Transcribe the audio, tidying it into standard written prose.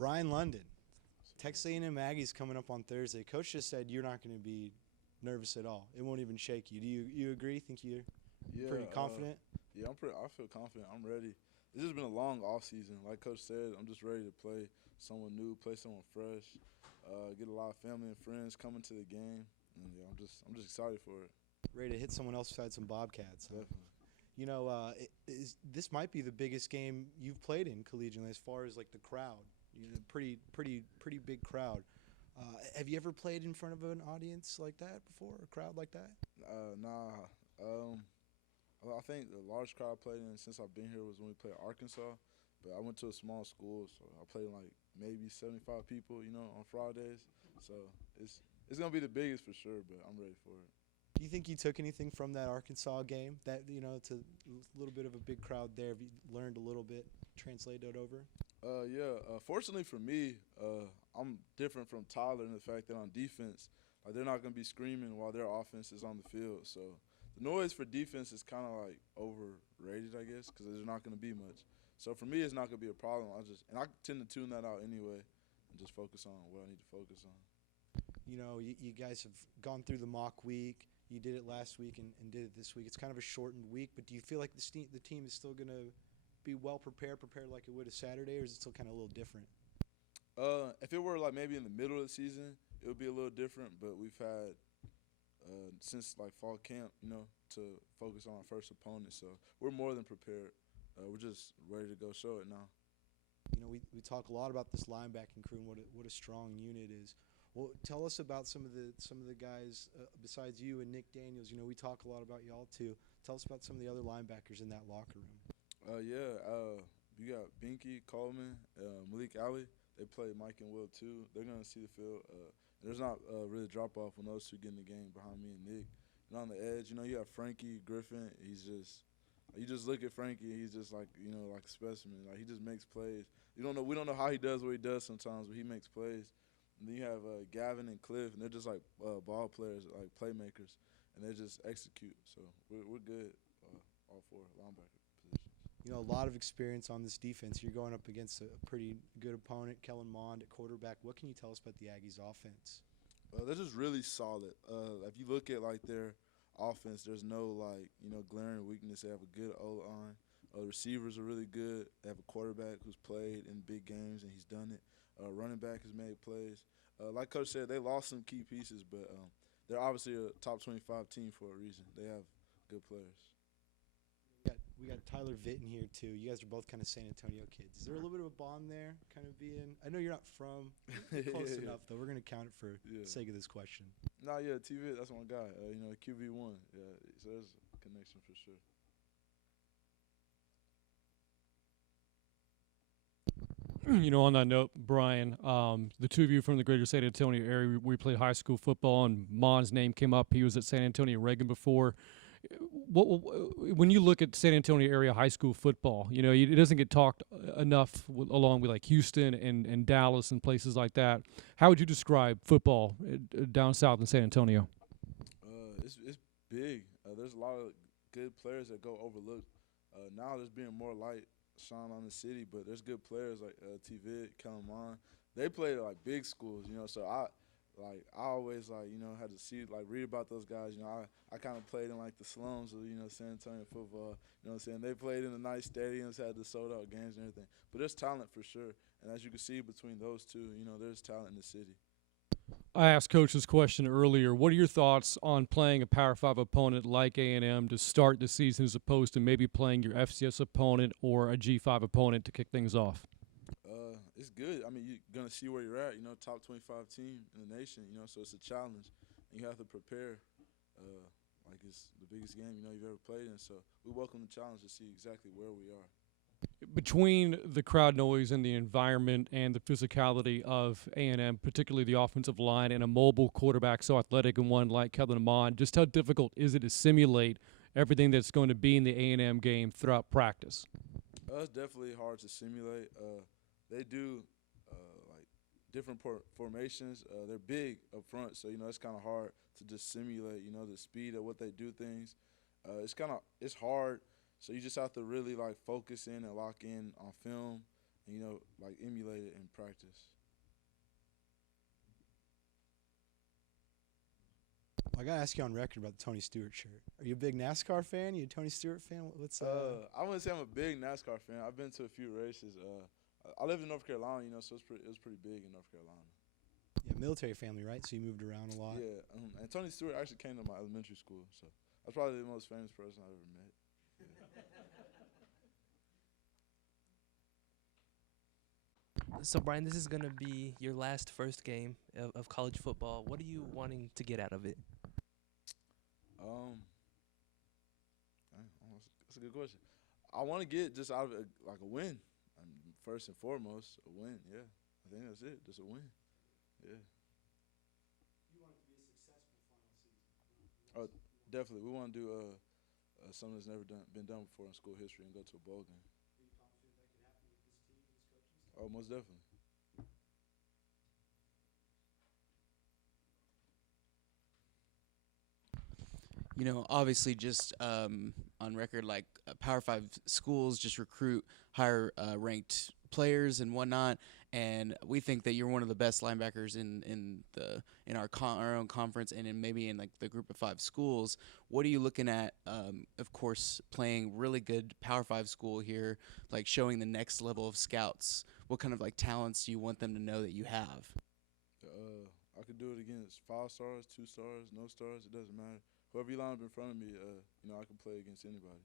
Bryan London, Texas A&M Aggies coming up on Thursday. Coach just said you're not going to be nervous at all. It won't even shake you. Do you agree? Think you're pretty confident? Yeah, I feel confident. I'm ready. It's just been a long off season. Like Coach said, I'm just ready to play someone new, play someone fresh, get a lot of family and friends coming to the game, and yeah, I'm just excited for it. Ready to hit someone else besides some Bobcats. Huh? Definitely. You know, this might be the biggest game you've played in collegiately as far as like the crowd. Pretty big crowd. Have you ever played in front of an audience like that before, a crowd like that? Nah. I think the large crowd I played in since I've been here was when we played Arkansas. But I went to a small school, so I played in like maybe 75 people, on Fridays. So it's gonna be the biggest for sure, but I'm ready for it. Do you think you took anything from that Arkansas game? That it's a little bit of a big crowd there. Have you learned a little bit, translated it over? Yeah. Fortunately for me, I'm different from Tyler in the fact that on defense, like they're not gonna be screaming while their offense is on the field. So the noise for defense is kind of like overrated, I guess, because there's not gonna be much. So for me, it's not gonna be a problem. I tend to tune that out anyway, and just focus on what I need to focus on. You guys have gone through the mock week. You did it last week and did it this week. It's kind of a shortened week, but do you feel like the team is still going to be well prepared like it would a Saturday, or is it still kind of a little different? If it were like maybe in the middle of the season, it would be a little different, but we've had since like fall camp, to focus on our first opponent, so we're more than prepared. We're just ready to go show it now. We talk a lot about this linebacking crew and what a strong unit is. Well, tell us about some of the guys besides you and Nick Daniels. We talk a lot about y'all too. Tell us about some of the other linebackers in that locker room. We got Binky, Coleman, Malik Ali. They play Mike and Will too. They're gonna see the field. There's not really drop off when those two get in the game behind me and Nick. And on the edge, you have Frankie Griffin. You just look at Frankie, he's just like like a specimen. Like he just makes plays. We don't know how he does what he does sometimes, but he makes plays. And then you have Gavin and Cliff, and they're just like ball players, like playmakers, and they just execute. So we're good, all four linebacker positions. A lot of experience on this defense. You're going up against a pretty good opponent, Kellen Mond at quarterback. What can you tell us about the Aggies' offense? They're just really solid. If you look at like their offense, there's no glaring weakness. They have a good O-line. The receivers are really good. They have a quarterback who's played in big games, and he's done it. Running back has made plays. Like Coach said, they lost some key pieces, but they're obviously a top 25 team for a reason. They have good players. We got Tyler Vitton here too. You guys are both kind of San Antonio kids. Is there a little bit of a bond there? Kind of being. I know you're not from close enough though. We're gonna count it for the sake of this question. TV. That's my guy. QB1. Yeah, so there's a connection for sure. On that note, Brian, the two of you from the greater San Antonio area, we played high school football, and Mon's name came up. He was at San Antonio Reagan before. When you look at San Antonio area high school football, it doesn't get talked enough along with like Houston and Dallas and places like that. How would you describe football down south in San Antonio? It's big. There's a lot of good players that go overlooked. Now there's being more light shine on the city, but there's good players like T-Vid, Kellen Mond. They played at like big schools, so I always had to read about those guys. I kind of played in like the slums of San Antonio football. They played in the nice stadiums, had the sold out games and everything. But there's talent for sure, and as you can see between those two, there's talent in the city. I asked Coach this question earlier. What are your thoughts on playing a Power 5 opponent like A&M to start the season as opposed to maybe playing your FCS opponent or a G5 opponent to kick things off? It's good. I mean, you're going to see where you're at, top 25 team in the nation, so it's a challenge. And you have to prepare like it's the biggest game, you've ever played in. So we welcome the challenge to see exactly where we are. Between the crowd noise and the environment and the physicality of A&M, particularly the offensive line and a mobile quarterback so athletic and one like Kellen Mond, just how difficult is it to simulate everything that's going to be in the A&M game throughout practice? It's definitely hard to simulate. They do like different formations. They're big up front, so it's kind of hard to just simulate the speed of what they do things. It's hard. So you just have to really focus in and lock in on film and like emulate it in practice. I gotta ask you on record about the Tony Stewart shirt. Are you a big NASCAR fan? You a Tony Stewart fan? What's I wouldn't say I'm a big NASCAR fan. I've been to a few races. I live in North Carolina, so it was pretty big in North Carolina. Yeah, military family, right? So you moved around a lot. Yeah, and Tony Stewart actually came to my elementary school, so that's probably the most famous person I've ever met. So, Bryan, this is going to be your last first game of college football. What are you wanting to get out of it? That's a good question. I want to get just out of it like a win, first and foremost, a win. Yeah, I think that's it, just a win. Yeah. You want it to be a successful final season. Oh, definitely. We want to do something that's never been done before in school history and go to a bowl game. Are you confident that could happen with this team and this coaching staff? Oh, most definitely. Obviously, just on record, like Power Five schools just recruit higher ranked players and whatnot, and we think that you're one of the best linebackers in our own conference and maybe in like the group of 5 schools. What are you looking at? Of course, playing really good Power 5 school here, like showing the next level of scouts. What kind of like talents do you want them to know that you have? I could do it against 5 stars, 2 stars, no stars. It doesn't matter. Whoever you line up in front of me, I can play against anybody.